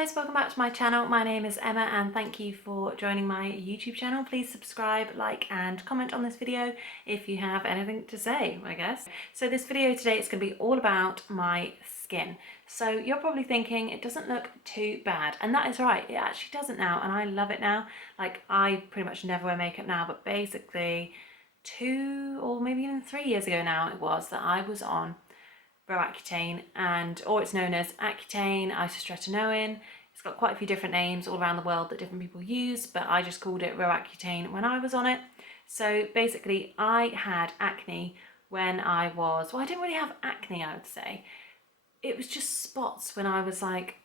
guys, welcome back to my channel. My name is Emma and thank you for joining my YouTube channel. Please subscribe, like and comment on this video if you have anything to say, I guess. So this video today is going to be all about my skin. So you're probably thinking it doesn't look too bad, and that is right, it actually doesn't now, and I love it now. Like, I pretty much never wear makeup now, but basically 2 or maybe even 3 years ago now it was that I was on Accutane, or it's known as Accutane isotretinoin. It's got quite a few different names all around the world that different people use, but I just called it Accutane when I was on it. So basically I had acne when I was, well, I didn't really have acne, I would say. It was just spots when I was like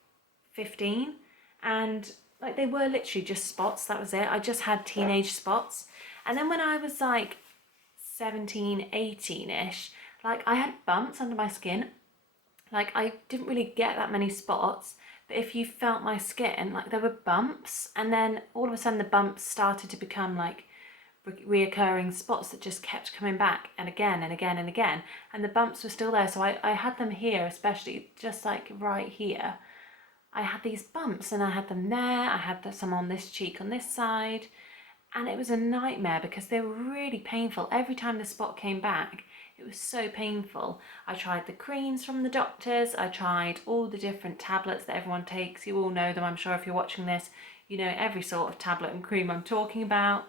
15, and like they were literally just spots, that was it. I just had teenage spots. And then when I was like 17, 18-ish, like I had bumps under my skin. Like I didn't really get that many spots, but if you felt my skin, like there were bumps, and then all of a sudden the bumps started to become like reoccurring spots that just kept coming back and again and again and again, and the bumps were still there. So I had them here, especially just like right here. I had these bumps and I had them there. I had some on this cheek on this side, and it was a nightmare because they were really painful. Every time the spot came back, it was so painful. I tried the creams from the doctors. I tried all the different tablets that everyone takes. You all know them, I'm sure. If you're watching this, you know every sort of tablet and cream I'm talking about.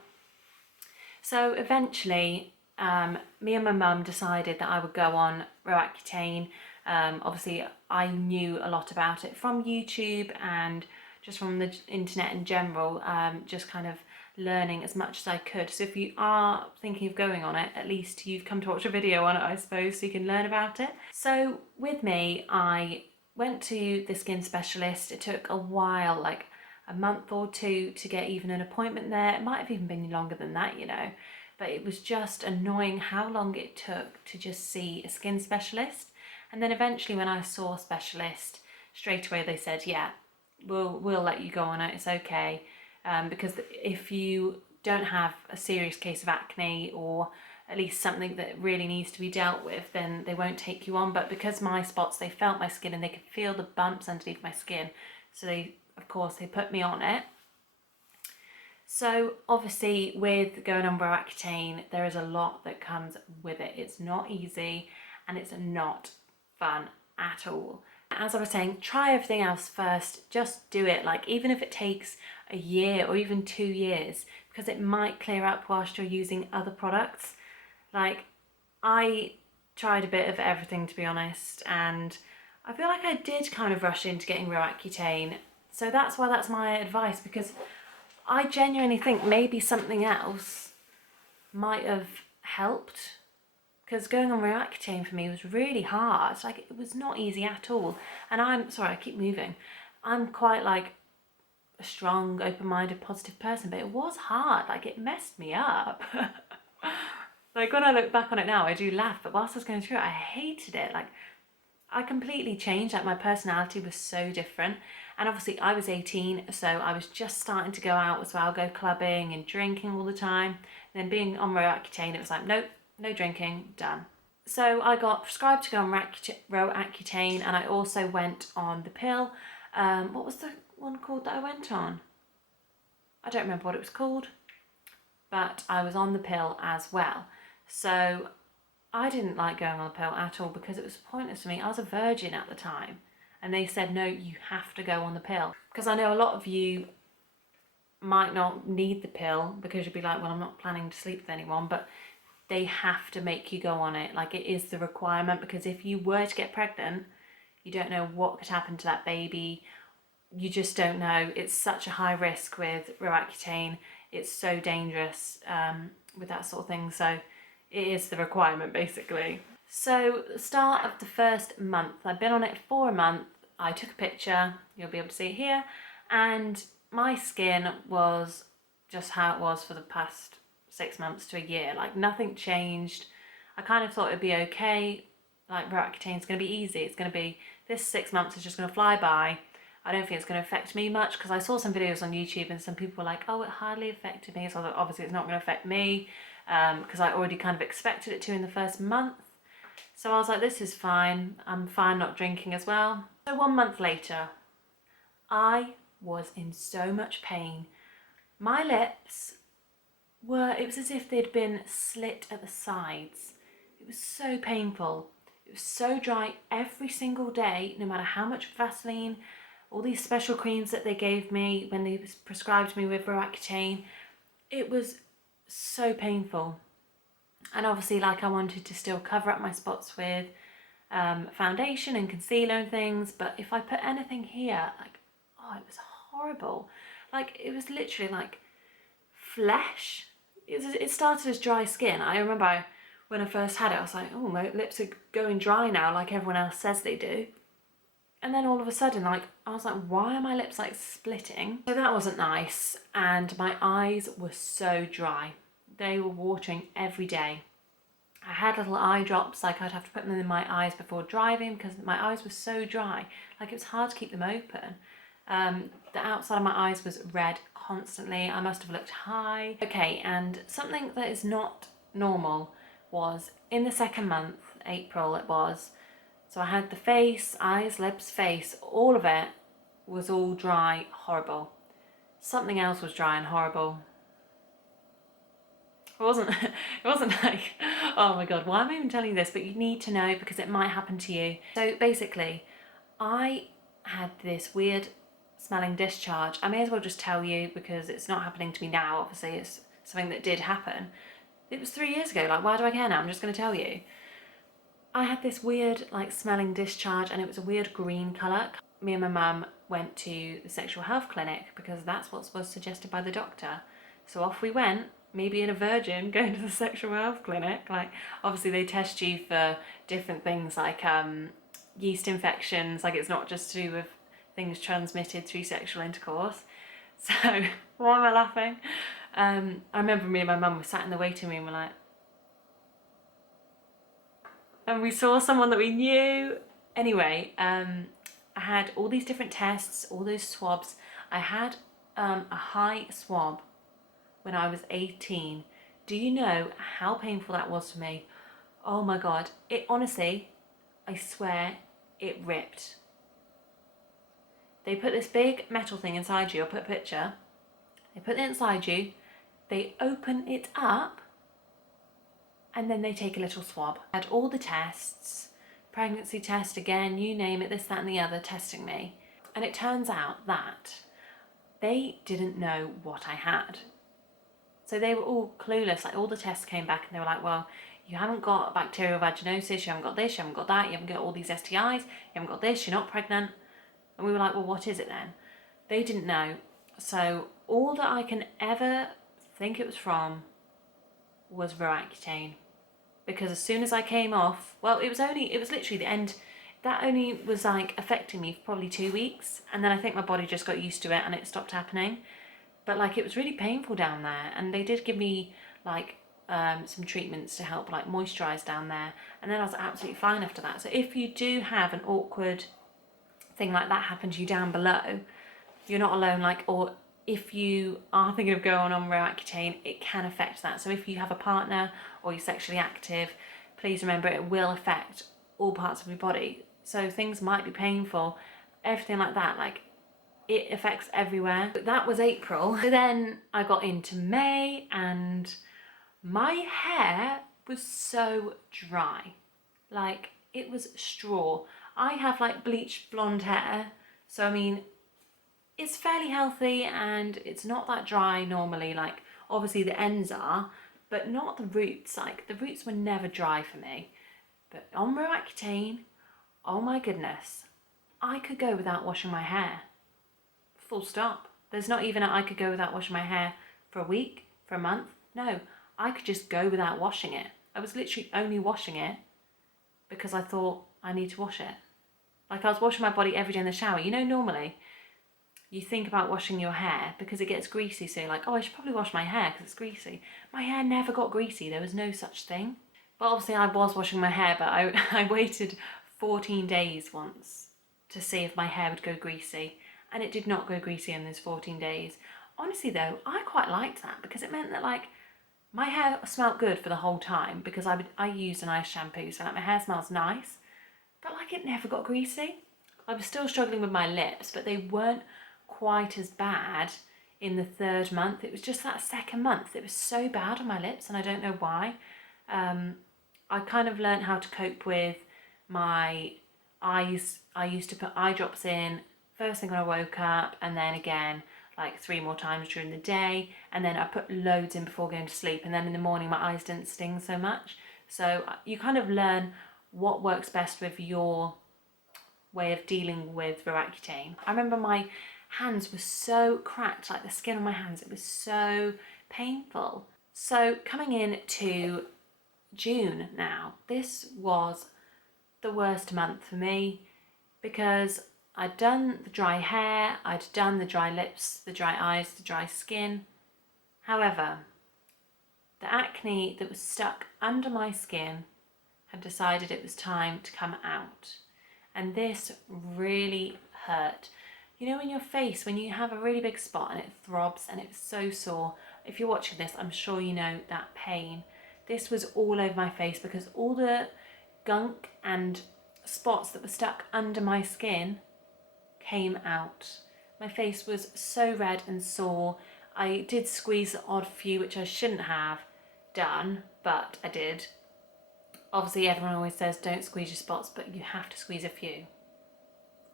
So eventually, me and my mum decided that I would go on Accutane. Obviously, I knew a lot about it from YouTube and just from the internet in general, just kind of learning as much as I could. So if you are thinking of going on it, at least you've come to watch a video on it, I suppose, so you can learn about it. So with me, I went to the skin specialist. It took a while, like a month or two, to get even an appointment there. It might have even been longer than that, you know, but it was just annoying how long it took to just see a skin specialist. And then eventually when I saw a specialist, straight away they said, yeah, we'll let you go on it, it's okay. Because if you don't have a serious case of acne, or at least something that really needs to be dealt with, then they won't take you on. But because my spots, they felt my skin and they could feel the bumps underneath my skin, so of course they put me on it. So obviously with going on Accutane, there is a lot that comes with it. It's not easy and it's not fun at all. As I was saying, try everything else first. Just do it, like even if it takes a year or even 2 years, because it might clear up whilst you're using other products. Like, I tried a bit of everything, to be honest, and I feel like I did kind of rush into getting Accutane. So that's why that's my advice, because I genuinely think maybe something else might have helped. Because going on Accutane for me was really hard. Like, it was not easy at all. And I'm sorry, I keep moving. I'm quite like a strong, open-minded, positive person, but it was hard. Like, it messed me up. Like, when I look back on it now, I do laugh, but whilst I was going through it, I hated it. Like, I completely changed. Like, my personality was so different. And obviously I was 18, so I was just starting to go out as well, go clubbing and drinking all the time. And then being on Accutane, it was like, nope, no drinking, done. So I got prescribed to go on Accutane, and I also went on the pill. What was the one called that I went on? I don't remember what it was called, but I was on the pill as well. So I didn't like going on the pill at all because it was pointless for me. I was a virgin at the time, and they said, no, you have to go on the pill. Because I know a lot of you might not need the pill because you'd be like, well, I'm not planning to sleep with anyone, but they have to make you go on it. Like, it is the requirement, because if you were to get pregnant, you don't know what could happen to that baby. You just don't know. It's such a high risk with Accutane. It's so dangerous with that sort of thing. So it is the requirement, basically. So the start of the first month, I've been on it for a month. I took a picture, you'll be able to see it here, and my skin was just how it was for the past 6 months to a year. Like, nothing changed. I kind of thought it'd be okay. Like, Accutane's going to be easy. It's going to be, this 6 months is just going to fly by. I don't think it's going to affect me much, because I saw some videos on YouTube and some people were like, oh, it hardly affected me. So obviously it's not going to affect me, because I already kind of expected it to in the first month. So I was like, this is fine. I'm fine not drinking as well. So 1 month later, I was in so much pain. My lips were, it was as if they'd been slit at the sides. It was so painful. It was so dry every single day, no matter how much Vaseline, all these special creams that they gave me when they prescribed me with Roaccutane. It was so painful. And obviously, like, I wanted to still cover up my spots with foundation and concealer and things, but if I put anything here, like, oh, it was horrible. Like, it was literally like flesh. It started as dry skin. I remember when I first had it, I was like, oh, my lips are going dry now, like everyone else says they do. And then all of a sudden, like, I was like, why are my lips like splitting? So that wasn't nice. And my eyes were so dry. They were watering every day. I had little eye drops, like I'd have to put them in my eyes before driving because my eyes were so dry. Like, it was hard to keep them open. The outside of my eyes was red constantly. I must have looked high. Okay, and something that is not normal was in the second month, April it was, so I had the face, eyes, lips, face, all of it was all dry, horrible. Something else was dry and horrible. It wasn't like, oh my god, why am I even telling you this? But you need to know because it might happen to you. So basically, I had this weird smelling discharge. I may as well just tell you because it's not happening to me now, obviously it's something that did happen. It was 3 years ago, like, why do I care now? I'm just going to tell you. I had this weird, like, smelling discharge and it was a weird green colour. Me and my mum went to the sexual health clinic because that's what was suggested by the doctor. So off we went, me being a virgin, going to the sexual health clinic. Like, obviously they test you for different things like yeast infections, like it's not just to do with things transmitted through sexual intercourse. So, why am I laughing? I remember me and my mum were sat in the waiting room, we're like, and we saw someone that we knew. Anyway, I had all these different tests, all those swabs. I had a high swab when I was 18. Do you know how painful that was for me? Oh my god, it honestly, I swear, it ripped. They put this big metal thing inside you. I'll put a picture. They put it inside you, they open it up, and then they take a little swab. I had all the tests, pregnancy test again, you name it, this, that and the other, testing me. And it turns out that they didn't know what I had. So they were all clueless, like all the tests came back and they were like, well, you haven't got bacterial vaginosis, you haven't got this, you haven't got that, you haven't got all these STIs, you haven't got this, you're not pregnant. And we were like, well, what is it then? They didn't know. So all that I can ever think it was from was Roaccutane. Because as soon as I came off, well, it was literally the end. That only was like affecting me for probably 2 weeks. And then I think my body just got used to it and it stopped happening. But like, it was really painful down there. And they did give me like some treatments to help like moisturize down there. And then I was absolutely fine after that. So if you do have an awkward thing like that happen to you down below, you're not alone. Like, or if you are thinking of going on Roaccutane, it can affect that. So if you have a partner or you're sexually active, please remember it will affect all parts of your body. So things might be painful, everything like that, like it affects everywhere. But that was April. So then I got into May and my hair was so dry. Like, it was straw. I have like bleached blonde hair, so I mean, it's fairly healthy and it's not that dry normally. Like, obviously the ends are, but not the roots. Like, the roots were never dry for me. But on Roaccutane, oh my goodness, I could go without washing my hair. Full stop. There's not even I could go without washing my hair for a week, for a month. No, I could just go without washing it. I was literally only washing it because I thought I need to wash it. Like, I was washing my body every day in the shower. You know, normally you think about washing your hair because it gets greasy, so you're like, oh, I should probably wash my hair because it's greasy. My hair never got greasy. There was no such thing. But obviously I was washing my hair, but I waited 14 days once to see if my hair would go greasy, and it did not go greasy in those 14 days. Honestly though, I quite liked that because it meant that like my hair smelled good for the whole time because I used a nice shampoo, so like my hair smells nice, but like it never got greasy. I was still struggling with my lips, but they weren't quite as bad in the 3rd month. It was just that 2nd month. It was so bad on my lips, and I don't know why. I kind of learned how to cope with my eyes. I used to put eye drops in first thing when I woke up, and then again like 3 more times during the day, and then I put loads in before going to sleep, and then in the morning my eyes didn't sting so much. So you kind of learn what works best with your way of dealing with Roaccutane. I remember my hands were so cracked, like the skin on my hands, it was so painful. So coming in to June now, this was the worst month for me because I'd done the dry hair, I'd done the dry lips, the dry eyes, the dry skin. However, the acne that was stuck under my skin had decided it was time to come out. And this really hurt. You know, in your face, when you have a really big spot and it throbs and it's so sore. If you're watching this, I'm sure you know that pain. This was all over my face because all the gunk and spots that were stuck under my skin came out. My face was so red and sore. I did squeeze the odd few, which I shouldn't have done, but I did. Obviously, everyone always says don't squeeze your spots, but you have to squeeze a few.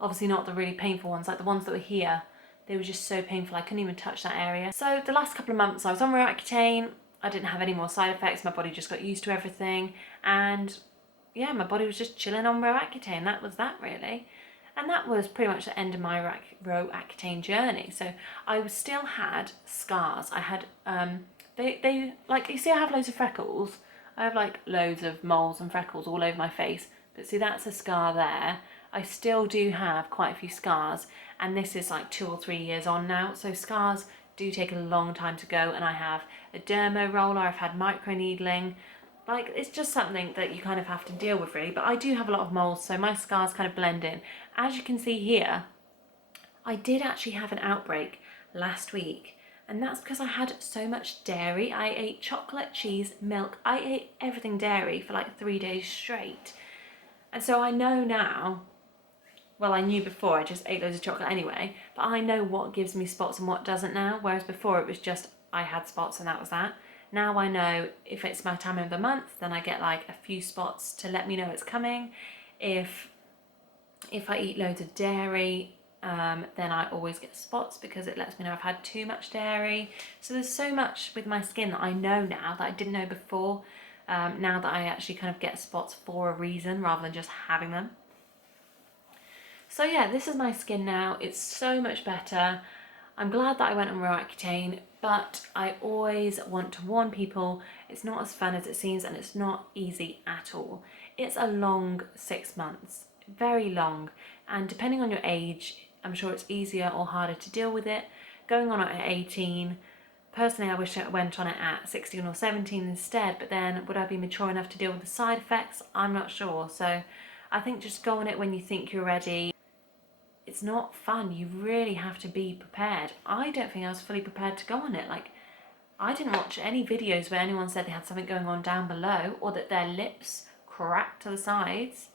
Obviously not the really painful ones, like the ones that were here. They were just so painful, I couldn't even touch that area. So the last couple of months I was on Roaccutane. I didn't have any more side effects, my body just got used to everything. And yeah, my body was just chilling on Roaccutane. That was that really. And that was pretty much the end of my Roaccutane journey. So I still had scars. I had, they like, you see I have loads of freckles. I have like loads of moles and freckles all over my face. But see, that's a scar there. I still do have quite a few scars, and this is like 2 or 3 years on now. So scars do take a long time to go, and I have a dermo roller, I've had microneedling. Like, it's just something that you kind of have to deal with really. But I do have a lot of moles, so my scars kind of blend in. As you can see here, I did actually have an outbreak last week. And that's because I had so much dairy. I ate chocolate, cheese, milk. I ate everything dairy for like 3 days straight. And so I know now, well, I knew before, I just ate loads of chocolate anyway, but I know what gives me spots and what doesn't now, whereas before it was just I had spots and that was that. Now I know if it's my time of the month, then I get like a few spots to let me know it's coming. If I eat loads of dairy, then I always get spots because it lets me know I've had too much dairy. So there's so much with my skin that I know now that I didn't know before, now that I actually kind of get spots for a reason rather than just having them. So yeah, this is my skin now. It's so much better. I'm glad that I went on Roaccutane, but I always want to warn people, it's not as fun as it seems and it's not easy at all. It's a long 6 months, very long, and depending on your age, I'm sure it's easier or harder to deal with it. Going on it at 18, personally I wish I went on it at 16 or 17 instead, but then would I be mature enough to deal with the side effects? I'm not sure. So I think just go on it when you think you're ready. It's not fun. You really have to be prepared. I don't think I was fully prepared to go on it. Like, I didn't watch any videos where anyone said they had something going on down below or that their lips cracked to the sides.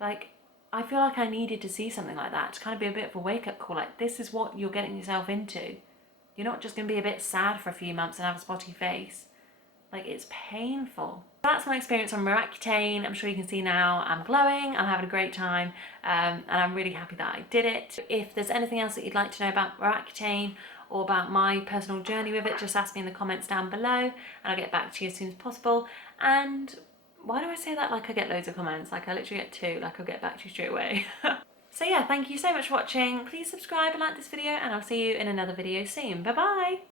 Like, I feel like I needed to see something like that to kind of be a bit of a wake-up call. Like, this is what you're getting yourself into. You're not just going to be a bit sad for a few months and have a spotty face. Like, it's painful. That's my experience on Roaccutane. I'm sure you can see now I'm glowing, I'm having a great time, and I'm really happy that I did it. If there's anything else that you'd like to know about Roaccutane or about my personal journey with it, just ask me in the comments down below and I'll get back to you as soon as possible. And why do I say that like I get loads of comments? Like I literally get 2, like I'll get back to you straight away. So yeah, thank you so much for watching. Please subscribe and like this video, and I'll see you in another video soon. Bye bye!